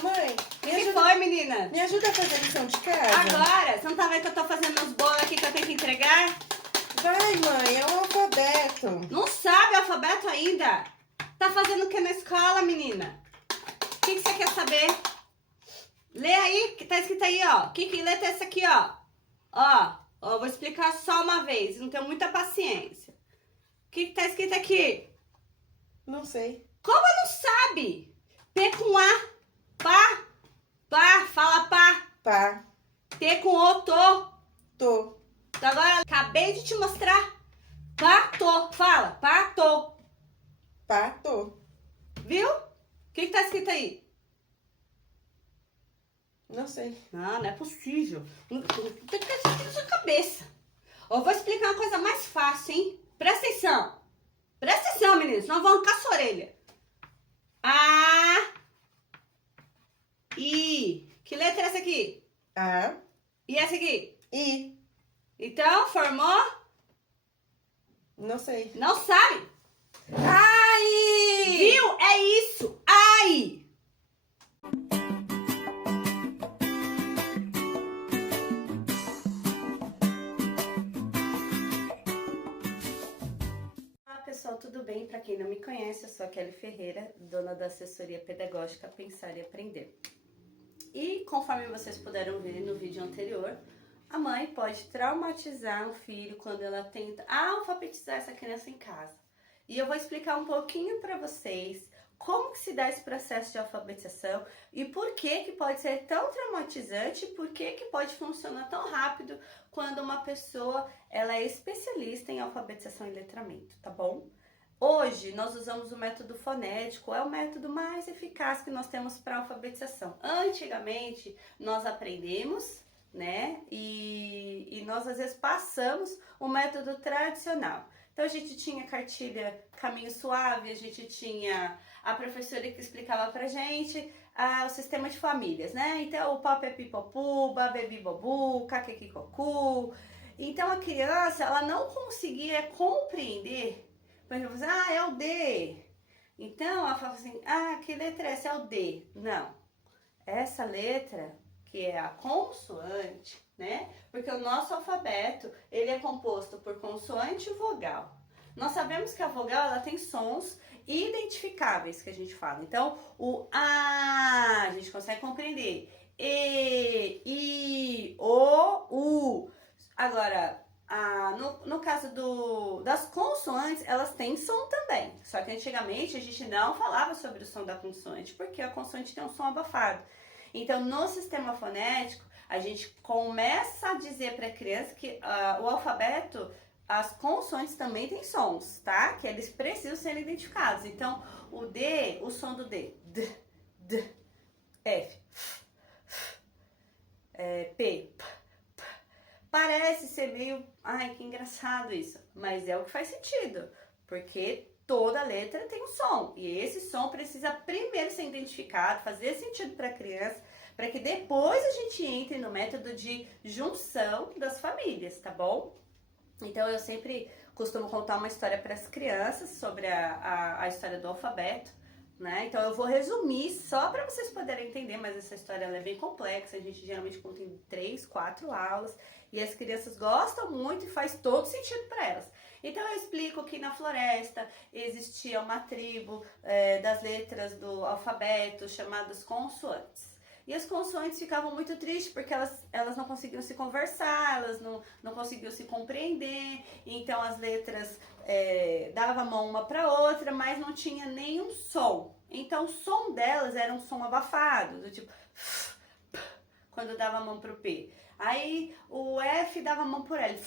mãe. O que foi, menina? Me ajuda a fazer lição de casa? Agora? Você não tá vendo que eu tô fazendo meus bolos aqui que eu tenho que entregar? Vai, mãe, é um alfabeto. Não sabe o alfabeto ainda? Tá fazendo o que na escola, menina? O que você quer saber? Lê aí, que tá escrito aí, ó. Que letra é essa aqui, ó? Ó, vou explicar só uma vez, não tenho muita paciência. O que tá escrito aqui? Não sei. Como não sabe? P com A, pá, fala pá. Pá, T com O, tô. tô. Então agora, acabei de te mostrar. Pato, fala, pato. Pá, tô. Viu? O que tá escrito aí? Não sei. Não é possível. Tem que ter na sua cabeça. Eu vou explicar uma coisa mais fácil, hein? Presta atenção. Presta atenção, meninos, senão eu vou arrancar sua orelha. A, I. Que letra é essa aqui? A, E essa aqui? I. Então, formou? Não sei. Não sabe? Ai! Viu? É isso. Ai. Olá, pessoal, tudo bem? Para quem não me conhece, eu sou a Kelly Ferreira, dona da assessoria pedagógica Pensar e Aprender. E conforme vocês puderam ver no vídeo anterior, a mãe pode traumatizar o filho quando ela tenta alfabetizar essa criança em casa. E eu vou explicar um pouquinho para vocês como que se dá esse processo de alfabetização e por que pode ser tão traumatizante, por que pode funcionar tão rápido quando uma pessoa ela é especialista em alfabetização e letramento, tá bom? Hoje nós usamos o método fonético, é o método mais eficaz que nós temos para alfabetização. Antigamente nós aprendemos, né? E nós às vezes passamos o método tradicional. Então a gente tinha cartilha Caminho Suave, a gente tinha a professora que explicava pra gente o sistema de famílias, né? Então o papo é pipopu, babebi bobu, caquequicocu. Então a criança, ela não conseguia compreender, por exemplo, é o D. Então ela falava assim, que letra é essa? É o D. Não, essa letra que é a consoante, né? Porque o nosso alfabeto, ele é composto por consoante e vogal. Nós sabemos que a vogal, ela tem sons identificáveis que a gente fala. Então, o A, a gente consegue compreender. E, I, O, U. Agora, no caso das consoantes, elas têm som também. Só que antigamente a gente não falava sobre o som da consoante, porque a consoante tem um som abafado. Então, no sistema fonético, a gente começa a dizer para a criança que o alfabeto, as consoantes também têm sons, tá? Que eles precisam ser identificados. Então, o D, o som do D, D, F, P, P. Parece ser meio, que engraçado isso, mas é o que faz sentido, porque toda letra tem um som, e esse som precisa primeiro ser identificado, fazer sentido para a criança, para que depois a gente entre no método de junção das famílias, tá bom? Então eu sempre costumo contar uma história para as crianças sobre a história do alfabeto, né? Então eu vou resumir só para vocês poderem entender, mas essa história ela é bem complexa, a gente geralmente conta em 3, 4 aulas, e as crianças gostam muito e faz todo sentido para elas. Então eu explico que na floresta existia uma tribo das letras do alfabeto chamadas consoantes. E as consoantes ficavam muito tristes porque elas não conseguiam se conversar, elas não conseguiam se compreender. Então as letras davam a mão uma para outra, mas não tinha nenhum som. Então o som delas era um som abafado, do tipo quando dava a mão pro P. Aí o F dava a mão por L.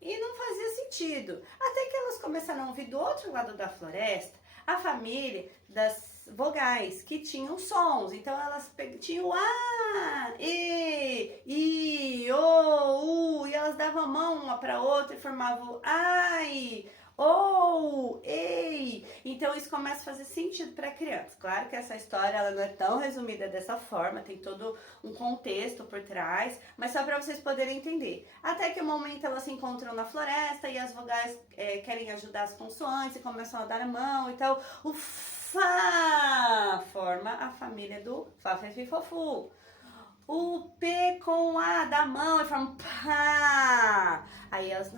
E não fazia sentido. Até que elas começaram a ouvir do outro lado da floresta a família das vogais que tinham sons. Então elas tinham A, E, I, O, U, e elas davam a mão uma para outra e formavam ai, ou, ei. Então isso começa a fazer sentido para a criança. Claro que essa história ela não é tão resumida dessa forma, tem todo um contexto por trás, mas só para vocês poderem entender. Até que o momento elas se encontram na floresta e as vogais querem ajudar as consoantes e começam a dar a mão. Então o Fá forma chama a família do Fá-Fê-Fê-Fô-Fu. O P com A da mão e falam pá. Aí elas,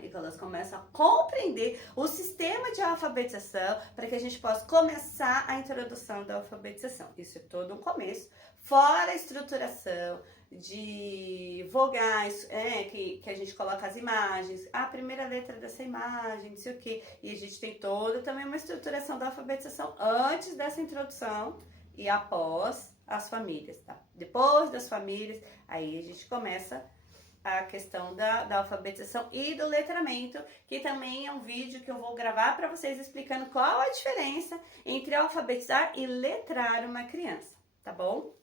e elas começam a compreender o sistema de alfabetização para que a gente possa começar a introdução da alfabetização. Isso é todo um começo, fora a estruturação de vogais, que a gente coloca as imagens, a primeira letra dessa imagem, não sei o que. E a gente tem toda também uma estruturação da alfabetização antes dessa introdução e após as famílias, tá? Depois das famílias, aí a gente começa a questão da alfabetização e do letramento, que também é um vídeo que eu vou gravar para vocês explicando qual a diferença entre alfabetizar e letrar uma criança, tá bom?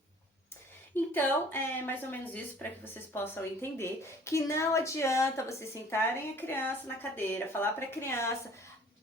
Então, é mais ou menos isso para que vocês possam entender que não adianta vocês sentarem a criança na cadeira, falar para a criança,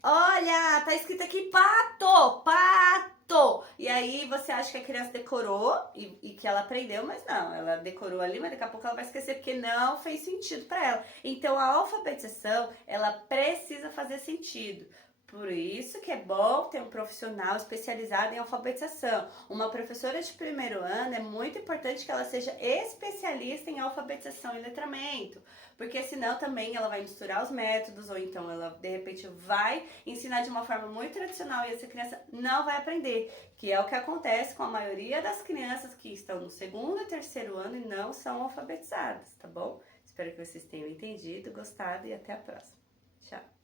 olha, tá escrito aqui pato, pato. E aí você acha que a criança decorou e que ela aprendeu, mas não, ela decorou ali, mas daqui a pouco ela vai esquecer porque não fez sentido para ela. Então a alfabetização, ela precisa fazer sentido. Por isso que é bom ter um profissional especializado em alfabetização. Uma professora de primeiro ano é muito importante que ela seja especialista em alfabetização e letramento, porque senão também ela vai misturar os métodos, ou então ela de repente vai ensinar de uma forma muito tradicional e essa criança não vai aprender, que é o que acontece com a maioria das crianças que estão no segundo e terceiro ano e não são alfabetizadas, tá bom? Espero que vocês tenham entendido, gostado e até a próxima. Tchau!